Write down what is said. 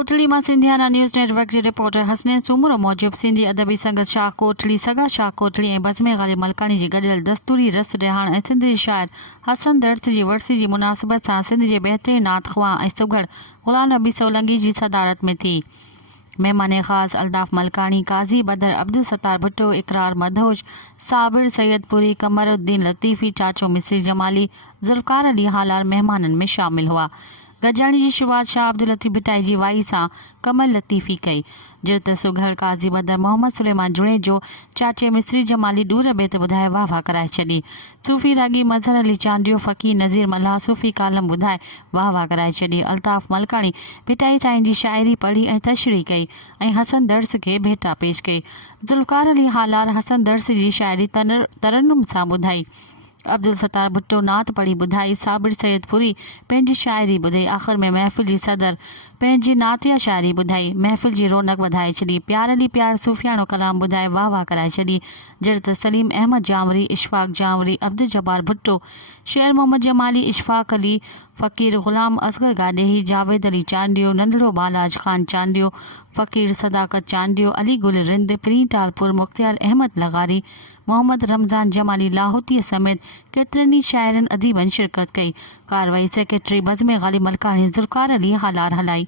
कोटली मां सिंधियाना news network जे रिपोर्टर हसनैन सूमरो मूजिब सिंधी अदबी संगत शाह कोटली सगा शाह कोटली ऐं बज़्म ग़ालिब मलकानी जी गॾियल दस्तूरी रस रिहाण ऐं सिंधी शाइर हसन दर्स जी वरसी जी मुनासिबत सां सिंध जे बहितरीन नात ख़्वाह ऐं सुघड़ ग़ुलाम नबी सोलंकी जी सदारत में थी। मेहमान ख़ास अल्ताफ़ मलकानी, काज़ी बदर, अब्दुल सत्तार भुट्टो, इकरार मधोज, साबिर सैयदपुरी, कमरुद्दीन लतीफ़ी, चाचो मिस्री जमाली, ज़ुल्फ़कार अली हालार मेहमाननि में शामिल हुआ। गजाणी जी शुरूआत शाह अब्दुल लतीफ़ भिटाई जी वाई सां कमल लतीफ़ी कई। जिरत सुघड़ काज़ी बदर मोहम्मद सुलेमान जुणे जो चाचे मिस्री जमाली डूर बेत ॿुधाए वाह वाह कराए छॾी। सूफ़ी रागी मज़हर अली चांडियो, फ़क़ीर नज़ीर मल्हा सूफ़ी कालम ॿुधाए वाह वाह कराए छॾी। अल्ताफ़ मलकानी भिटाई साईं जी शाइरी पढ़ी ऐं तशरीह कई ऐं हसन दर्स खे भेटा पेश कई। ज़ुल्फ़कार अली हालार हसन दर्स जी शाइरी तरन्नुम सां ॿुधाई। अब्दुल सत्तार भुट्टो नात पढ़ी ॿुधाई। साबिर सैयदपुरी पंहिंजी शाइरी ॿुधाई। आख़िर में महफ़िल जी सदर पंहिंजी नातिया शाइरी ॿुधाई। महफ़िल जी रौनक वधाए छॾी। प्यार अली प्यार सूफ़ियाणो कलाम ॿुधाए वाह वाह कराए छॾी। जिरत सलीम अहमद जामरी, इशफ़ाक़ जामरी, अब्दुल जब्बार भुट्टो, शेर मोहम्मद जमाली, इशफ़ाक़ अली, फ़क़ीर ग़ुलाम असगर गाॾेही, जावेद अली चांडियो, नंढड़ो बालाज ख़ान चांडियो, फ़क़ीर सदाकत चांडियो, अली गुल रिंद, पीरी टालपुर, मुख़्तियार अहमद लगारी, मोहम्मद रमज़ान जमाली लाहौतीअ समेत केतिरनि ई शाइरनि अदीबनि शिरकत कई। कार्रवाई सेक्रेटरी बज़्म ग़ालिब मलकानी ज़ुल्फ़कार अली हालार हलाई।